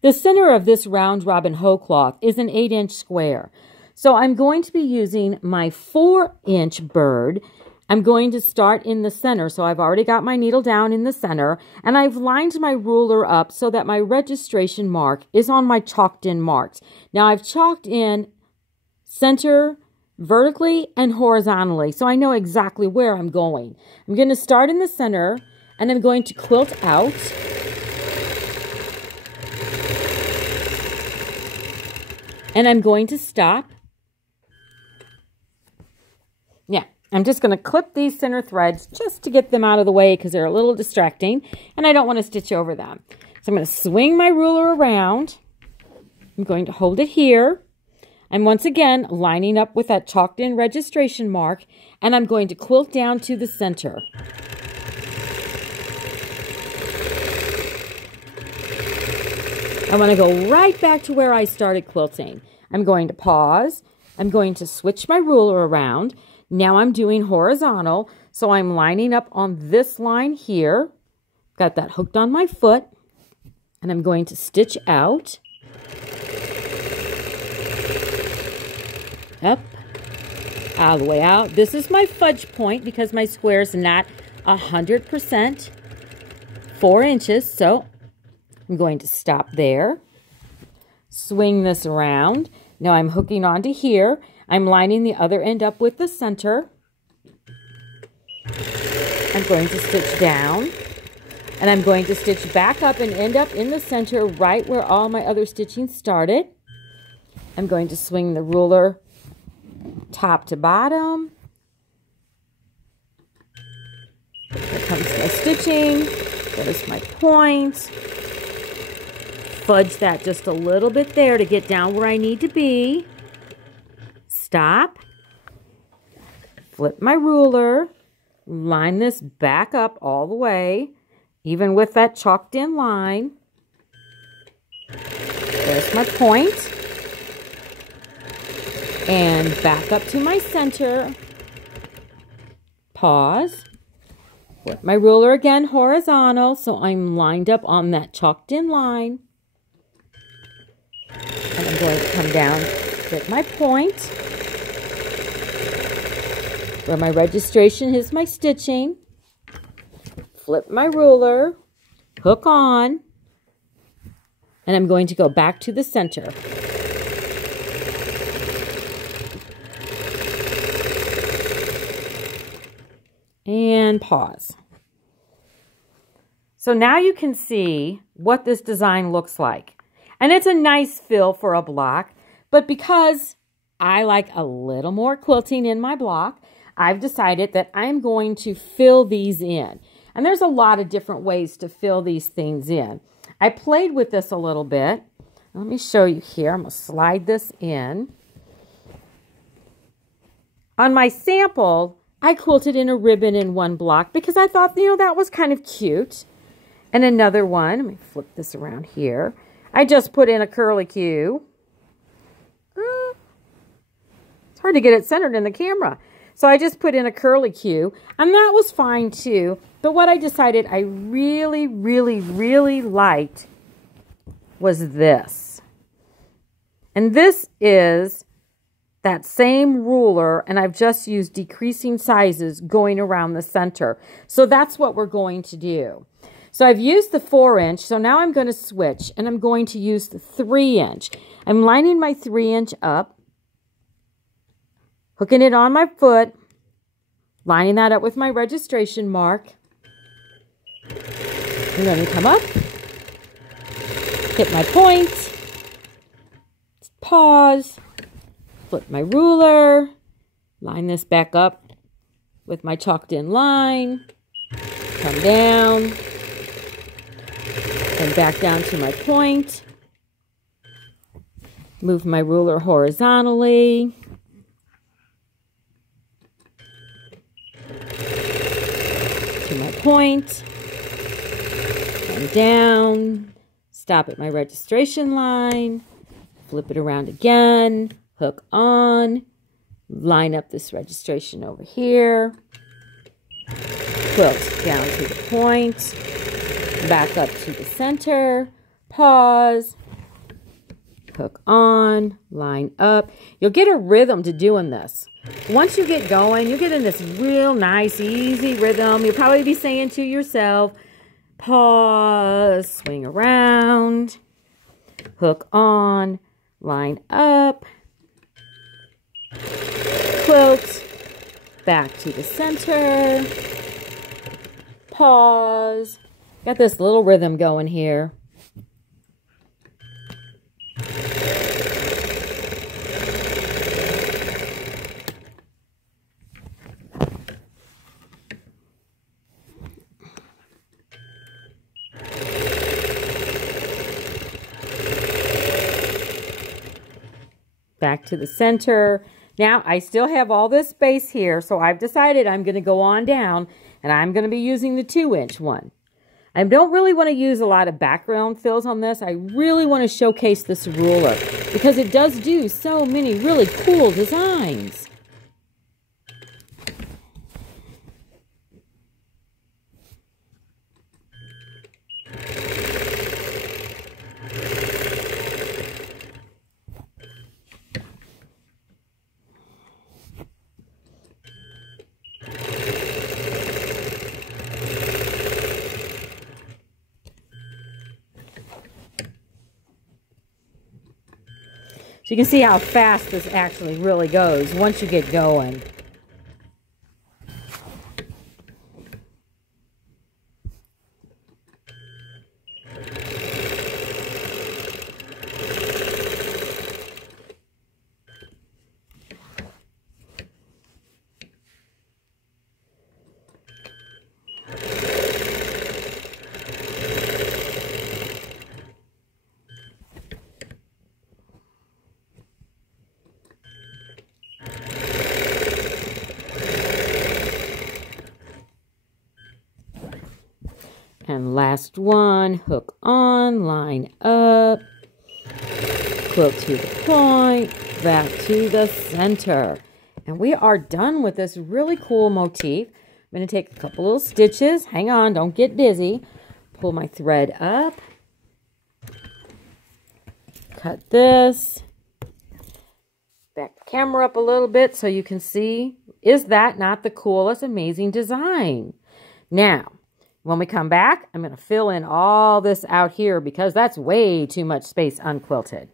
The center of this round robin hoe cloth is an 8-inch square. So I'm going to be using my 4-inch bird. I'm going to start in the center. So I've already got my needle down in the center, and I've lined my ruler up so that my registration mark is on my chalked in marks. Now I've chalked in center, vertically, and horizontally, so I know exactly where I'm going. I'm going to start in the center, and I'm going to quilt out. And I'm going to stop. Yeah, I'm just going to clip these center threads just to get them out of the way because they're a little distracting, and I don't want to stitch over them. So I'm going to swing my ruler around. I'm going to hold it here. I'm once again lining up with that chalked in registration mark, and I'm going to quilt down to the center. I want to go right back to where I started quilting. I'm going to pause. I'm going to switch my ruler around. Now I'm doing horizontal, so I'm lining up on this line here. Got that hooked on my foot, and I'm going to stitch out. Up, all the way out. This is my fudge point because my square is not 100% 4 inches. So I'm going to stop there, swing this around. Now I'm hooking onto here. I'm lining the other end up with the center. I'm going to stitch down, and I'm going to stitch back up and end up in the center right where all my other stitching started. I'm going to swing the ruler top to bottom. Here comes my stitching. There's my point. Fudge that just a little bit there to get down where I need to be. Stop. Flip my ruler. Line this back up all the way, even with that chalked in line. There's my point. And back up to my center. Pause. Flip my ruler again horizontal, so I'm lined up on that chalked in line. And I'm going to come down, get my point. Where my registration is my stitching. Flip my ruler, hook on, and I'm going to go back to the center. And pause. So now you can see what this design looks like. And it's a nice fill for a block, but because I like a little more quilting in my block, I've decided that I'm going to fill these in. And there's a lot of different ways to fill these things in. I played with this a little bit. Let me show you here. I'm going to slide this in. On my sample, I quilted in a ribbon in one block because I thought, that was kind of cute. And another one, let me flip this around here. I just put in a curlicue. It's hard to get it centered in the camera. So I just put in a curlicue, and that was fine too. But what I decided I really, really, really liked was this. And this is that same ruler, and I've just used decreasing sizes going around the center. So that's what we're going to do. So I've used the 4-inch, so now I'm going to switch, and I'm going to use the 3-inch. I'm lining my 3-inch up, hooking it on my foot, lining that up with my registration mark. I'm going to come up, hit my point, pause, flip my ruler, line this back up with my chalked in line, come down, and back down to my point, move my ruler horizontally, to my point, come down, stop at my registration line, flip it around again, hook on, line up this registration over here, quilt down to the point, back up to the center, pause, hook on, line up. You'll get a rhythm to doing this. Once you get going, you get in this real nice, easy rhythm. You'll probably be saying to yourself, pause, swing around, hook on, line up, quilt, back to the center, pause. Got this little rhythm going here. Back to the center. Now, I still have all this space here, so I've decided I'm going to go on down, and I'm going to be using the 2-inch one. I don't really want to use a lot of background fills on this. I really want to showcase this ruler, because it does do so many really cool designs. So you can see how fast this actually really goes once you get going. And last one, hook on, line up, quilt to the point, back to the center. And we are done with this really cool motif. I'm going to take a couple little stitches. Hang on, don't get dizzy. Pull my thread up. Cut this. Back the camera up a little bit so you can see. Is that not the coolest, amazing design? Now, when we come back, I'm going to fill in all this out here because that's way too much space unquilted.